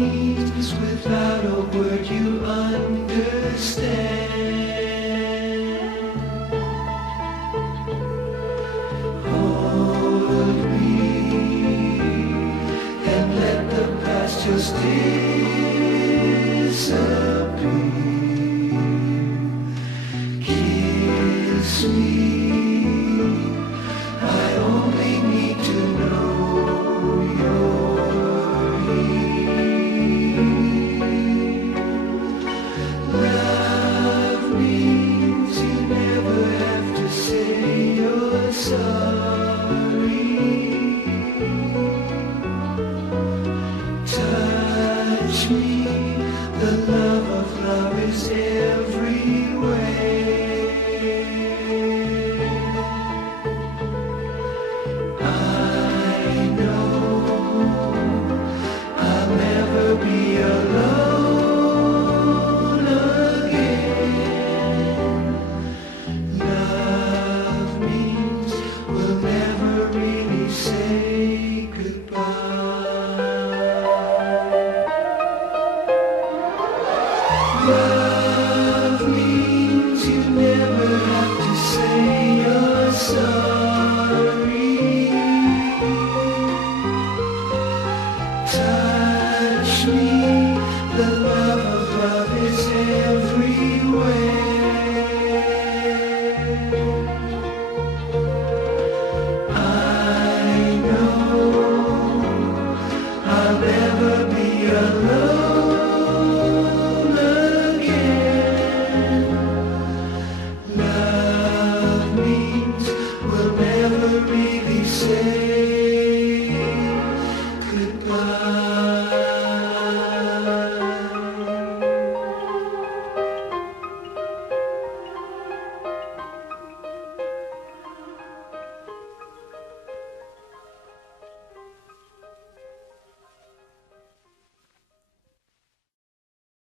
means without a word you understand. Hold me and let the past just disappear. Kiss me, I only need to know you're here. Love means you never have to say you're sorry. Touch me, the love of love is everywhere. I know I'll never be alone again. Love means we'll never really say goodbye. Love means you never have to say you're sorry. Touch me, the love of love is everywhere. I know I'll never be alone again. Love means we'll never really say